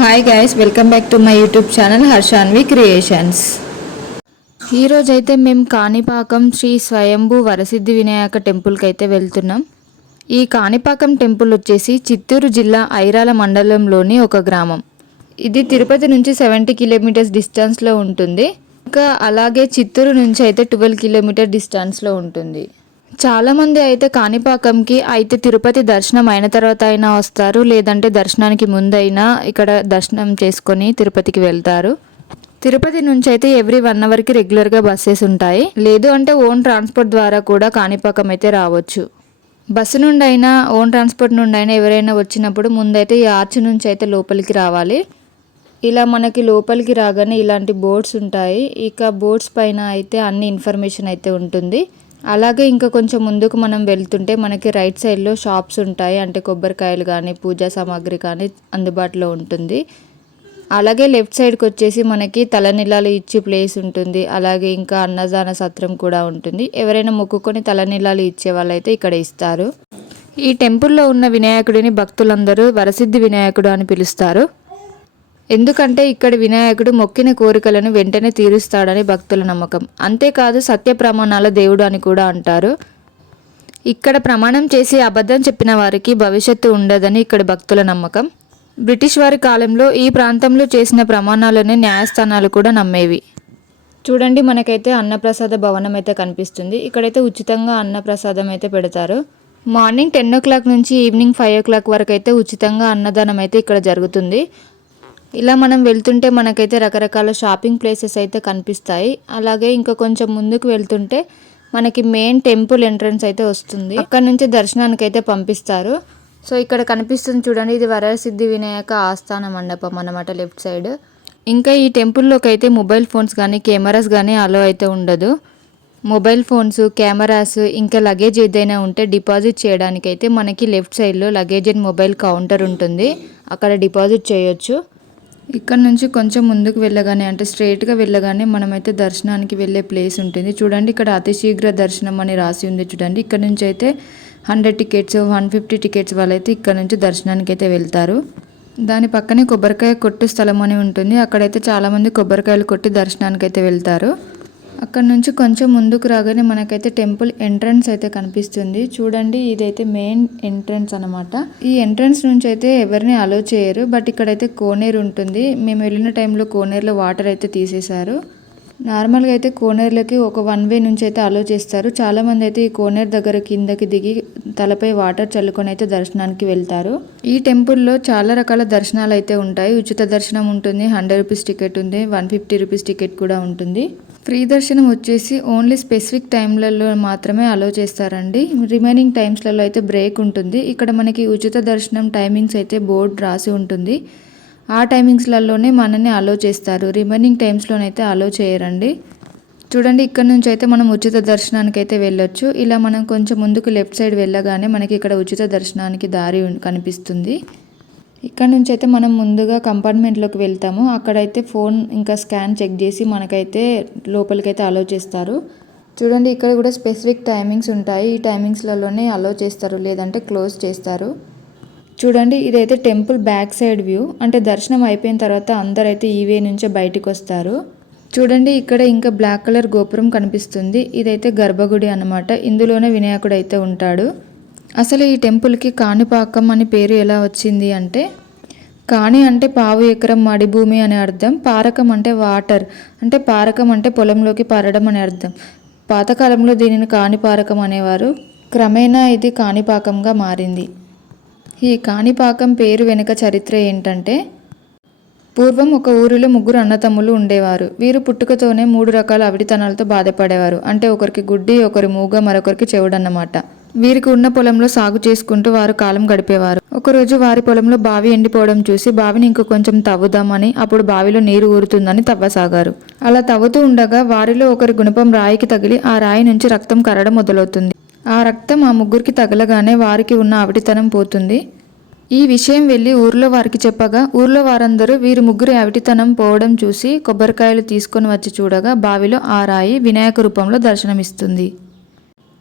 Hi guys welcome back to my YouTube channel Harshanvi creations ఈరోజైతే మేము కాణిపాకం శ్రీ స్వయంభూ వరసిద్ధి వినాయక టెంపుల్కి అయితే వెళ్తున్నాం ఈ కాణిపాకం టెంపుల్ వచ్చేసి చిత్తూరు జిల్లా ఐరాల మండలంలోని ఒక గ్రామం ఇది తిరుపతి నుంచి సెవెంటీ కిలోమీటర్స్ డిస్టెన్స్లో ఉంటుంది ఇంకా అలాగే చిత్తూరు నుంచి అయితే ట్వెల్వ్ కిలోమీటర్ డిస్టెన్స్లో ఉంటుంది చాలామంది అయితే కాణిపాకంకి అయితే తిరుపతి దర్శనం అయిన తర్వాత అయినా వస్తారు లేదంటే దర్శనానికి ముందైనా ఇక్కడ దర్శనం చేసుకొని తిరుపతికి వెళ్తారు తిరుపతి నుంచి అయితే ఎవ్రీ వన్ అవర్కి రెగ్యులర్గా బస్సెస్ ఉంటాయి లేదు అంటే ఓన్ ట్రాన్స్పోర్ట్ ద్వారా కూడా కాణిపాకం అయితే రావచ్చు బస్సు నుండి అయినా ఓన్ ట్రాన్స్పోర్ట్ నుండి అయినా ఎవరైనా వచ్చినప్పుడు ముందైతే ఈ ఆర్చ్ నుంచి అయితే లోపలికి రావాలి ఇలా మనకి లోపలికి రాగానే ఇలాంటి బోర్డ్స్ ఉంటాయి ఇక బోర్డ్స్ పైన అయితే అన్ని ఇన్ఫర్మేషన్ అయితే ఉంటుంది అలాగే ఇంకా కొంచెం ముందుకు మనం వెళ్తుంటే మనకి రైట్ సైడ్లో షాప్స్ ఉంటాయి అంటే కొబ్బరికాయలు కానీ పూజా సామాగ్రి కానీ అందుబాటులో ఉంటుంది అలాగే లెఫ్ట్ సైడ్కి వచ్చేసి మనకి తలనీలాలు ఇచ్చే ప్లేస్ ఉంటుంది అలాగే ఇంకా అన్నదాన సత్రం కూడా ఉంటుంది ఎవరైనా మొక్కుకొని తలనీలాలు ఇచ్చే వాళ్ళైతే ఇక్కడ ఇస్తారు ఈ టెంపుల్లో ఉన్న వినాయకుడిని భక్తులందరూ వరసిద్ధి వినాయకుడు అని పిలుస్తారు ఎందుకంటే ఇక్కడ వినాయకుడు మొక్కిన కోరికలను వెంటనే తీరుస్తాడని భక్తుల నమ్మకం అంతేకాదు సత్య ప్రమాణాల దేవుడు అని కూడా అంటారు ఇక్కడ ప్రమాణం చేసి అబద్ధం చెప్పిన వారికి భవిష్యత్తు ఉండదని ఇక్కడ భక్తుల నమ్మకం బ్రిటిష్ వారి కాలంలో ఈ ప్రాంతంలో చేసిన ప్రమాణాలనే న్యాయస్థానాలు కూడా నమ్మేవి చూడండి మనకైతే అన్నప్రసాద భవనం అయితే కనిపిస్తుంది ఇక్కడైతే ఉచితంగా అన్నప్రసాదం అయితే పెడతారు మార్నింగ్ టెన్ ఓ క్లాక్ నుంచి ఈవినింగ్ ఫైవ్ ఓ క్లాక్ వరకు అయితే ఉచితంగా అన్నదానం అయితే ఇక్కడ జరుగుతుంది ఇలా మనం వెళ్తుంటే మనకైతే రకరకాల షాపింగ్ ప్లేసెస్ అయితే కనిపిస్తాయి అలాగే ఇంకా కొంచెం ముందుకు వెళ్తుంటే మనకి మెయిన్ టెంపుల్ ఎంట్రన్స్ అయితే వస్తుంది అక్కడ నుంచి దర్శనానికి అయితే పంపిస్తారు సో ఇక్కడ కనిపిస్తుంది చూడండి ఇది వరసిద్ధి వినాయక ఆస్థాన మండపం అన్నమాట లెఫ్ట్ సైడ్ ఇంకా ఈ టెంపుల్లోకి అయితే మొబైల్ ఫోన్స్ కానీ కెమెరాస్ కానీ అలో అయితే ఉండదు మొబైల్ ఫోన్స్ కెమెరాస్ ఇంకా లగేజ్ ఏదైనా ఉంటే డిపాజిట్ చేయడానికైతే మనకి లెఫ్ట్ సైడ్లో లగేజ్ అండ్ మొబైల్ కౌంటర్ ఉంటుంది అక్కడ డిపాజిట్ చేయొచ్చు ఇక్కడ నుంచి కొంచెం ముందుకు వెళ్ళగానే అంటే స్ట్రైట్గా వెళ్ళగానే మనమైతే దర్శనానికి వెళ్ళే ప్లేస్ ఉంటుంది చూడండి ఇక్కడ అతి శీఘ్ర దర్శనం అని రాసి ఉంది చూడండి ఇక్కడ నుంచి అయితే hundred tickets one fifty tickets వాళ్ళైతే ఇక్కడ నుంచి దర్శనానికి అయితే వెళ్తారు దాని పక్కనే కొబ్బరికాయ కొట్టు స్థలం అని ఉంటుంది అక్కడైతే చాలామంది కొబ్బరికాయలు కొట్టి దర్శనానికి అయితే వెళ్తారు అక్కడ నుంచి కొంచెం ముందుకు రాగానే మనకైతే టెంపుల్ ఎంట్రన్స్ అయితే కనిపిస్తుంది చూడండి ఇదైతే మెయిన్ ఎంట్రన్స్ అనమాట ఈ ఎంట్రన్స్ నుంచి అయితే ఎవరిని అలో చేయరు బట్ ఇక్కడైతే కోనేరు ఉంటుంది మేము వెళ్ళిన టైంలో కోనేరులో వాటర్ అయితే తీసేశారు నార్మల్గా అయితే కోనేరులకి ఒక వన్ వే నుంచి అయితే అలో చేస్తారు చాలామంది అయితే ఈ కోనేరు దగ్గర కిందకి దిగి తలపై వాటర్ చల్లుకొని అయితే దర్శనానికి వెళ్తారు ఈ టెంపుల్లో చాలా రకాల దర్శనాలు అయితే ఉంటాయి ఉచిత దర్శనం ఉంటుంది హండ్రెడ్ రూపీస్ టికెట్ ఉంది వన్ ఫిఫ్టీ రూపీస్ టికెట్ కూడా ఉంటుంది ఫ్రీ దర్శనం వచ్చేసి ఓన్లీ స్పెసిఫిక్ టైంలలో మాత్రమే అలో చేస్తారండి రిమైనింగ్ టైమ్స్లలో అయితే బ్రేక్ ఉంటుంది ఇక్కడ మనకి ఉచిత దర్శనం టైమింగ్స్ అయితే బోర్డ్ రాసి ఉంటుంది ఆ టైమింగ్స్లలోనే మనని అలో చేస్తారు రిమైనింగ్ టైమ్స్లోనైతే అలో చేయరండి చూడండి ఇక్కడ నుంచి అయితే మనం ఉచిత దర్శనానికి అయితే వెళ్ళొచ్చు ఇలా మనం కొంచెం ముందుకు లెఫ్ట్ సైడ్ వెళ్ళగానే మనకి ఇక్కడ ఉచిత దర్శనానికి దారి కనిపిస్తుంది ఇక్కడ నుంచి అయితే మనం ముందుగా కంపార్ట్మెంట్లోకి వెళ్తాము అక్కడైతే ఫోన్ ఇంకా స్కాన్ చెక్ చేసి మనకైతే లోపలికైతే అలో చేస్తారు చూడండి ఇక్కడ కూడా స్పెసిఫిక్ టైమింగ్స్ ఉంటాయి ఈ టైమింగ్స్లలోనే అలో చేస్తారు లేదంటే క్లోజ్ చేస్తారు చూడండి ఇదైతే టెంపుల్ బ్యాక్ సైడ్ వ్యూ అంటే దర్శనం అయిపోయిన తర్వాత అందరైతే ఈ వే నుంచే బయటకు వస్తారు చూడండి ఇక్కడ ఇంకా బ్లాక్ కలర్ గోపురం కనిపిస్తుంది ఇదైతే గర్భగుడి అనమాట ఇందులోనే వినాయకుడు అయితే ఉంటాడు అసలు ఈ టెంపుల్కి కాణిపాకం అని పేరు ఎలా వచ్చింది అంటే కాణి అంటే పావు ఎకరం మడి భూమి అనే అర్థం పారకం అంటే వాటర్ అంటే పారకం అంటే పొలంలోకి పారడం అనే అర్థం పాతకాలంలో దీనిని కాణిపారకం అనేవారు క్రమేణా ఇది కాణిపాకంగా మారింది ఈ కాణిపాకం పేరు వెనుక చరిత్ర ఏంటంటే పూర్వం ఒక ఊరిలో ముగ్గురు అన్నతమ్ములు ఉండేవారు వీరు పుట్టుకతోనే మూడు రకాల అవిడితనాలతో బాధపడేవారు అంటే ఒకరికి గుడ్డి ఒకరి మూగ మరొకరికి చెవుడన్నమాట వీరికి ఉన్న పొలంలో సాగు చేసుకుంటూ వారు కాలం గడిపేవారు ఒకరోజు వారి పొలంలో బావి ఎండిపోవడం చూసి బావిని ఇంక కొంచెం తవ్వుదామని అప్పుడు బావిలో నీరు ఊరుతుందని తవ్వసాగారు అలా తవ్వుతూ ఉండగా వారిలో ఒకరి గుణపం రాయికి తగిలి ఆ రాయి నుంచి రక్తం కరడం మొదలవుతుంది ఆ రక్తం ఆ ముగ్గురికి తగలగానే వారికి ఉన్న అవిటితనం పోతుంది ఈ విషయం వెళ్ళి ఊర్లో వారికి చెప్పగా ఊర్లో వారందరూ వీరి ముగ్గురు అవిటితనం పోవడం చూసి కొబ్బరికాయలు తీసుకొని వచ్చి చూడగా బావిలో ఆ రాయి వినాయక రూపంలో దర్శనమిస్తుంది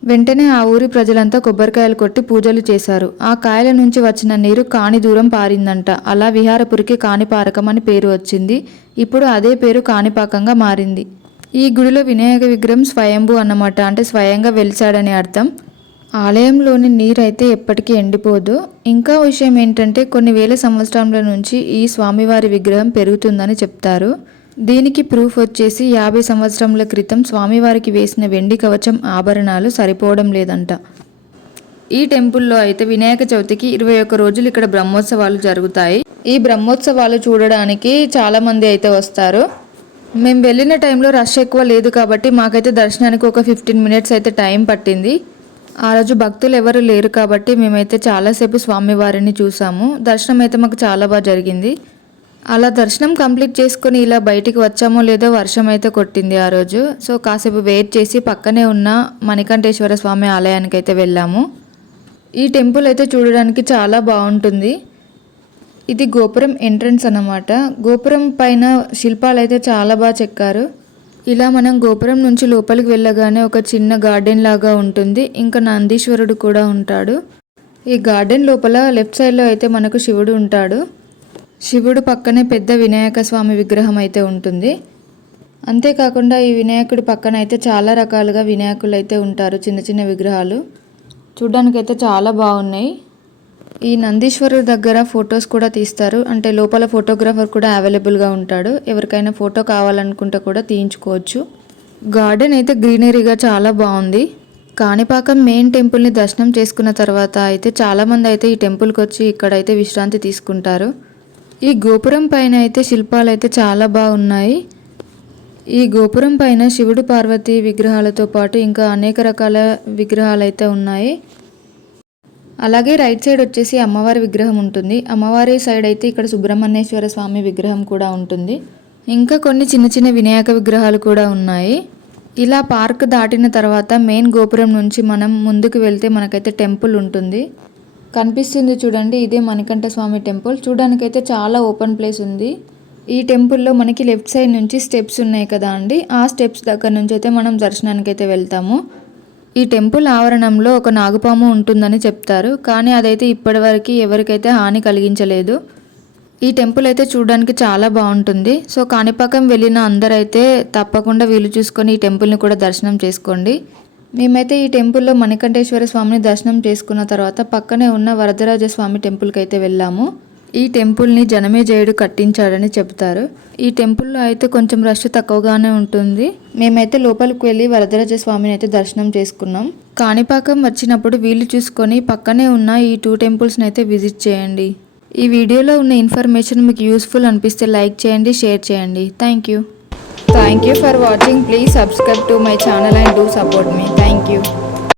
వెంటనే ఆ ఊరి ప్రజలంతా కొబ్బరికాయలు కొట్టి పూజలు చేశారు ఆ కాయల నుంచి వచ్చిన నీరు కాణి దూరం పారిందంట అలా విహారపురికి కాణిపారకం అని పేరు వచ్చింది ఇప్పుడు అదే పేరు కాణిపాకంగా మారింది ఈ గుడిలో వినాయక విగ్రహం స్వయంభు అన్నమాట అంటే స్వయంగా వెలిచాడని అర్థం ఆలయంలోని నీరైతే ఎప్పటికీ ఎండిపోదు ఇంకా విషయం ఏంటంటే కొన్ని వేల సంవత్సరాల నుంచి ఈ స్వామివారి విగ్రహం పెరుగుతుందని చెప్తారు దీనికి ప్రూఫ్ వచ్చేసి యాభై సంవత్సరముల క్రితం స్వామివారికి వేసిన వెండి కవచం ఆభరణాలు సరిపోవడం లేదంట ఈ టెంపుల్లో అయితే వినాయక చవితికి ఇరవై ఒక్క రోజులు ఇక్కడ బ్రహ్మోత్సవాలు జరుగుతాయి ఈ బ్రహ్మోత్సవాలు చూడడానికి చాలామంది అయితే వస్తారు మేము వెళ్ళిన టైంలో రష్ ఎక్కువ లేదు కాబట్టి మాకైతే దర్శనానికి ఒక ఫిఫ్టీన్ మినిట్స్ అయితే టైం పట్టింది ఆ రోజు భక్తులు ఎవరు లేరు కాబట్టి మేమైతే చాలాసేపు స్వామివారిని చూసాము దర్శనం అయితే మాకు చాలా బాగా జరిగింది అలా దర్శనం కంప్లీట్ చేసుకుని ఇలా బయటికి వచ్చామో లేదో వర్షం అయితే కొట్టింది ఆ రోజు సో కాసేపు వెయిట్ చేసి పక్కనే ఉన్న మణికంఠేశ్వర స్వామి ఆలయానికి అయితే వెళ్ళాము ఈ టెంపుల్ అయితే చూడడానికి చాలా బాగుంటుంది ఇది గోపురం ఎంట్రన్స్ అన్నమాట గోపురం పైన శిల్పాలు అయితే చాలా బాగా చెక్కారు ఇలా మనం గోపురం నుంచి లోపలికి వెళ్ళగానే ఒక చిన్న గార్డెన్ లాగా ఉంటుంది ఇంకా నందీశ్వరుడు కూడా ఉంటాడు ఈ గార్డెన్ లోపల లెఫ్ట్ సైడ్లో అయితే మనకు శివుడు ఉంటాడు శివుడు పక్కనే పెద్ద వినాయక స్వామి విగ్రహం అయితే ఉంటుంది అంతేకాకుండా ఈ వినాయకుడి పక్కన అయితే చాలా రకాలుగా వినాయకులు అయితే ఉంటారు చిన్న చిన్న విగ్రహాలు చూడ్డానికైతే చాలా బాగున్నాయి ఈ నందీశ్వరుడు దగ్గర ఫొటోస్ కూడా తీస్తారు అంటే లోపల ఫోటోగ్రాఫర్ కూడా అవైలబుల్గా ఉంటాడు ఎవరికైనా ఫోటో కావాలనుకుంటే కూడా తీయించుకోవచ్చు గార్డెన్ అయితే గ్రీనరీగా చాలా బాగుంది కాణిపాకం మెయిన్ టెంపుల్ని దర్శనం చేసుకున్న తర్వాత అయితే చాలామంది అయితే ఈ టెంపుల్కి వచ్చి ఇక్కడైతే విశ్రాంతి తీసుకుంటారు ఈ గోపురం పైన అయితే శిల్పాలు అయితే చాలా బాగున్నాయి ఈ గోపురం పైన శివుడు పార్వతి విగ్రహాలతో పాటు ఇంకా అనేక రకాల విగ్రహాలు అయితే ఉన్నాయి అలాగే రైట్ సైడ్ వచ్చేసి అమ్మవారి విగ్రహం ఉంటుంది అమ్మవారి సైడ్ అయితే ఇక్కడ సుబ్రహ్మణ్యేశ్వర స్వామి విగ్రహం కూడా ఉంటుంది ఇంకా కొన్ని చిన్న చిన్న వినాయక విగ్రహాలు కూడా ఉన్నాయి ఇలా పార్క్ దాటిన తర్వాత మెయిన్ గోపురం నుంచి మనం ముందుకు వెళ్తే మనకైతే టెంపుల్ ఉంటుంది కనిపిస్తుంది చూడండి ఇదే మణికంఠ స్వామి టెంపుల్ చూడడానికైతే చాలా ఓపెన్ ప్లేస్ ఉంది ఈ టెంపుల్లో మనకి లెఫ్ట్ సైడ్ నుంచి స్టెప్స్ ఉన్నాయి కదా అండి ఆ స్టెప్స్ దగ్గర నుంచి అయితే మనం దర్శనానికి అయితే వెళ్తాము ఈ టెంపుల్ ఆవరణంలో ఒక నాగుపాము ఉంటుందని చెప్తారు కానీ అదైతే ఇప్పటివరకు ఎవరికైతే హాని కలిగించలేదు ఈ టెంపుల్ అయితే చూడడానికి చాలా బాగుంటుంది సో కాణిపాకం వెళ్ళిన అందరైతే తప్పకుండా వీలు చూసుకొని ఈ టెంపుల్ని కూడా దర్శనం చేసుకోండి మేమైతే ఈ టెంపుల్లో మణికంఠేశ్వర స్వామిని దర్శనం చేసుకున్న తర్వాత పక్కనే ఉన్న వరదరాజ స్వామి టెంపుల్కి అయితే వెళ్ళాము ఈ టెంపుల్ని జనమేజయుడు కట్టించాడని చెబుతారు ఈ టెంపుల్లో అయితే కొంచెం రష్ తక్కువగానే ఉంటుంది మేమైతే లోపలికి వెళ్ళి వరదరాజ స్వామిని అయితే దర్శనం చేసుకున్నాం కాణిపాకం వచ్చినప్పుడు వీళ్ళు చూసుకొని పక్కనే ఉన్న ఈ టూ టెంపుల్స్ని అయితే విజిట్ చేయండి ఈ వీడియోలో ఉన్న ఇన్ఫర్మేషన్ మీకు యూస్ఫుల్ అనిపిస్తే లైక్ చేయండి షేర్ చేయండి thank you Thank you for watching. Please subscribe to my channel and do support me. Thank you.